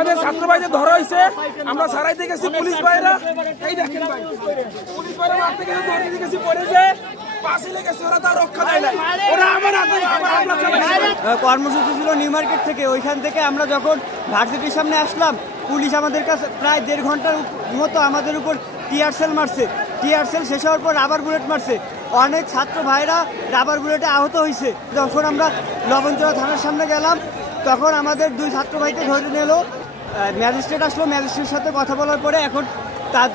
আমাদের ছাত্র ভাইদের ধরা হয়েছে, আমরা সারাইতে গেছি, পুলিশ ভাইরা এই দেখেন ভাই, পুলিশ ভাইরা মারতে গেছে, ধরতে গেছি, পড়েছে, পাশে গেছে, ওরা তার রক্ষা দেয় না, ওরা আমার কর্মসূচি ছিল নিউ মার্কেট থেকে। ওইখান থেকে আমরা যখন ভার্সিটির সামনে আসলাম, পুলিশ আমাদের কাছে প্রায় 1.5 ঘন্টার মতো আমাদের উপর টিয়ার সেল মারছে। টিয়ার সেল শেষ হওয়ার পর রাবার বুলেট মারছে। অনেক ছাত্র ভাইরা রাবার বুলেটে আহত হয়েছে। যখন আমরা লবণচড়া থানার সামনে গেলাম, তখন আমাদের 2 ছাত্র ভাইকে ধরে নিল। ম্যাজিস্ট্রেট আসলো, ম্যাজিস্ট্রেটের সাথে কথা বলার পরে এখন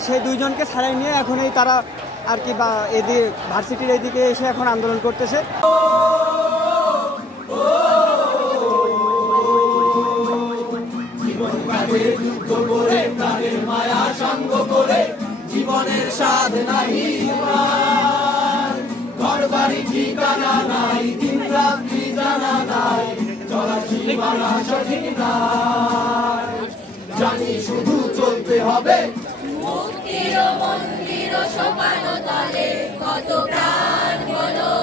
সেই 2 জনকে ছাড়াই নিয়ে এখন এই তারা আর কি বা এদিকে ভার্সিটির এইদিকে এসে এখন আন্দোলন করতেছে। জীবনের স্বাদ নাই, ঘর বাড়ি ঠিকানা নাই, দিন রাত্রি জানা নাই, চলা সীমানা সঠিক নাই, জানি শুধু চলতে হবে মুক্তির মন্দির সোপান তলে, কত প্রাণ বলো